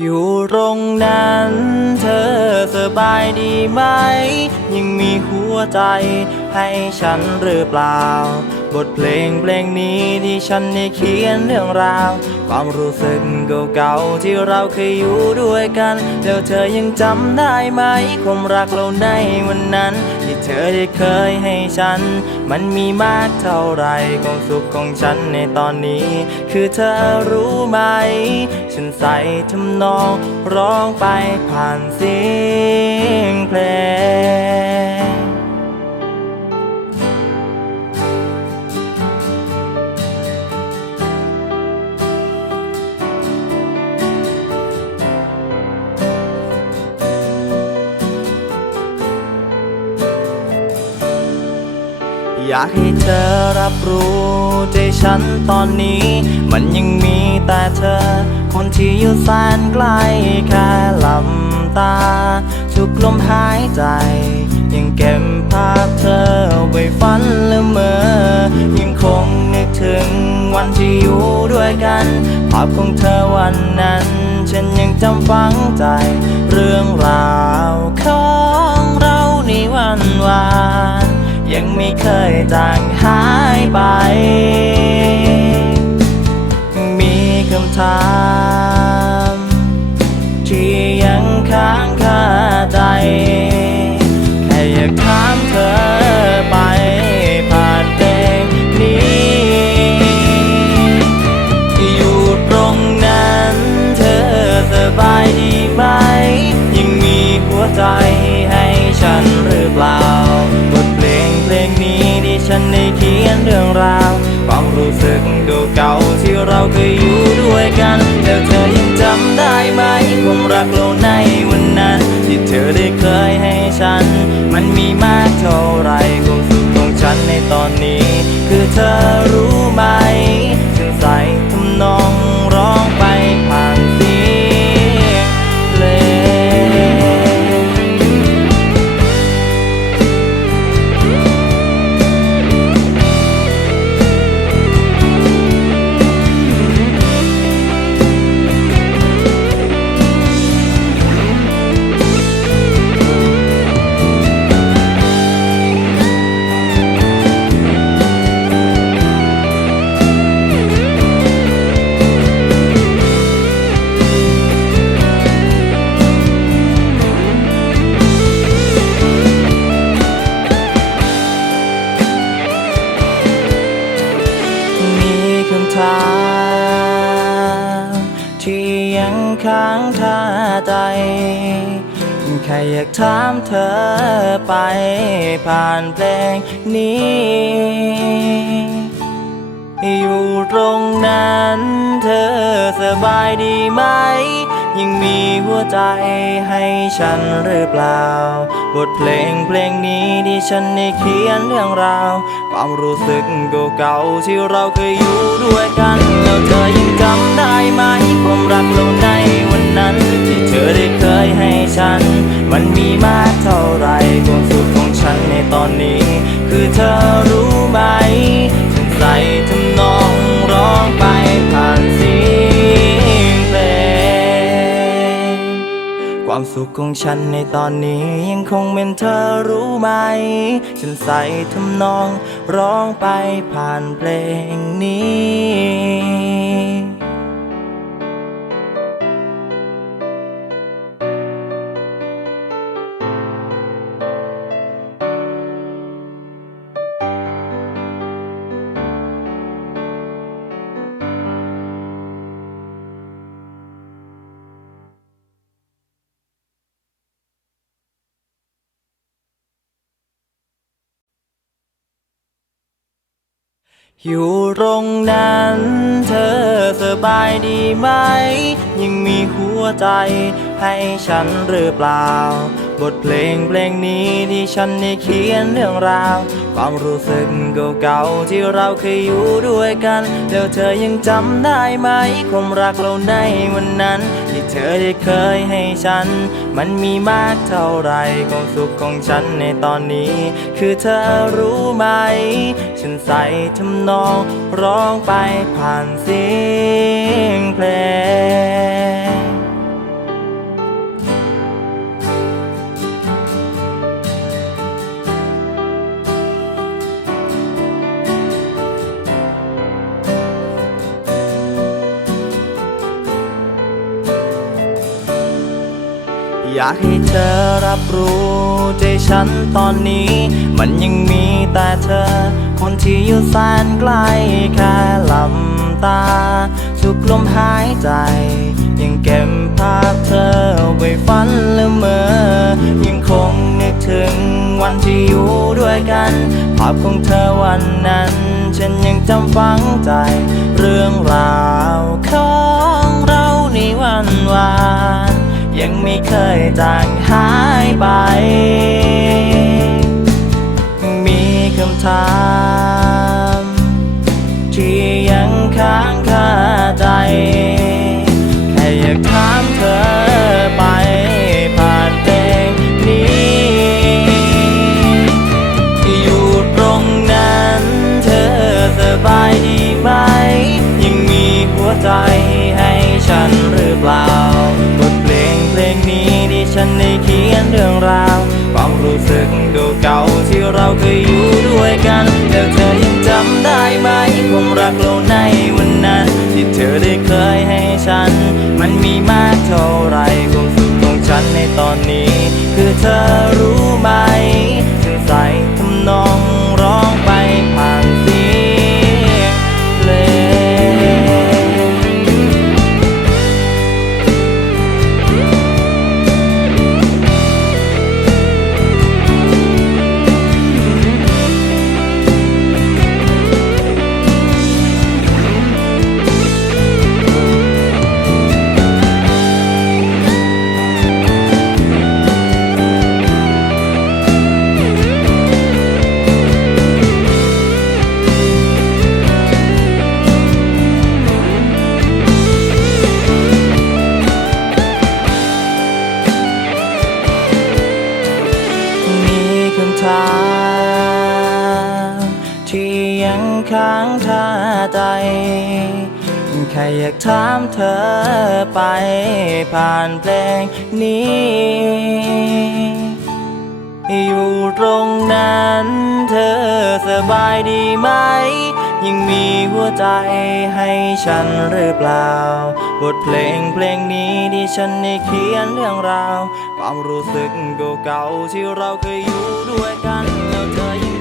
อยู่ตรงนั้นเธอสบายดีไหม ยังมีหัวใจให้ฉันหรือเปล่า บทเพลงเพลงนี้ที่ฉันได้เขียนเรื่องราว ความรู้สึกเก่าๆที่เราเคยอยู่ด้วยกัน แล้วเธอยังจำได้ไหม ความรักเราในวันนั้น ที่เธอได้เคยให้ฉัน มันมีมากเท่าไรความสุขของฉันในตอนนี้ คือเธอรู้ไหม ฉันใส่ทำนองร้องไปผ่านเสียงเพลง อยากให้เธอรับรู้ใจฉันตอนนี้ มันยังมีแต่เธอ คนที่อยู่แสนไกลแค่ลำตา ทุกลมหายใจ ยังเก็บภาพเธอไว้ฝันละเมอ ยังคงนึกถึงวันที่อยู่ด้วยกัน ภาพของเธอวันนั้น ฉันยังจำฝังใจ เรื่องราวของเราในวันวาน ยังไม่เคยจางหายไป มีคำถาม ที่ยังค้างคาใจ แค่อยากถามเธอไปผ่านเพลงนี้ อยู่ตรงนั้นเธอสบายดี เธอยังจำได้ไหมความรักเราในวันนั้น ที่เธอได้เคยให้ฉัน มันมีมากเท่าไรความสุขของฉันในตอนนี้ ค้างคาใจแค่อยากถามเธอไปผ่านเพลงนี้ อยู่ตรงนั้นเธอสบายดีไหม ยังมีหัวใจให้ฉันหรือเปล่า บทเพลงเพลงนี้ที่ฉันได้เขียนเรื่องราว ความรู้สึกเก่าๆที่เราเคยอยู่ด้วยกันแล้วเธอ อนนี้ คือเธอรู้ไหมฉันใส่ทำนองร้องไปผ่านเสียงเพลง ความสุขของฉันในตอนนี้ยังคงเป็นเธอรู้ไหม ฉันใส่ทำนองร้องไปผ่านเพลงนี้ อยู่ตรงนั้นเธอสบายดีไหม ยังมีหัวใจให้ฉันหรือเปล่า บทเพลงเพลงนี้ที่ฉันได้เขียนเรื่องราว ความรู้สึกเก่าๆที่เราเคยอยู่ด้วยกัน แล้วเธอยังจำได้ไหมความรักเราในวันนั้น ที่เธอได้เคยให้ฉัน มันมีมากเท่าไรความสุขของฉันในตอนนี้ คือเธอรู้ไหม ฉันใส่ทำนองร้องไปผ่านเสียงเพลง อยากให้เธอรับรู้ใจฉันตอนนี้ มันยังมีแต่เธอ คนที่อยู่แสนไกลแค่ลำตาสุกลมหายใจ ยังเก็บภาพเธอไว้ฝันละเมอ ยังคงนึกถึงวันที่อยู่ด้วยกัน ภาพของเธอวันนั้น ฉันยังจำฝังใจเรื่องราว จางหายไป มีคำถาม ที่ยังค้างคาใจ แค่อยากถามเธอไปผ่านเพลงนี้ อยู่ตรงนั้นเธอสบายดีไหม ยังมีหัวใจให้ฉัน เราเคยอยู่ด้วยกันแล้วเธอยังจำได้ไหมความรักเราในวันนั้น ที่เธอได้เคยให้ฉัน มันมีมากเท่าไรความสุขของฉันในตอนนี้ คือเธอรู้ แค่อยากถามเธอไปผ่านเพลงนี้ อยู่ตรงนั้นเธอสบายดีไหม ยังมีหัวใจให้ฉันหรือเปล่า บทเพลงเพลงนี้ที่ฉันได้เขียนเรื่องราว ความรู้สึกเก่าๆที่เราเคยอยู่ด้วยกันแล้วเธอ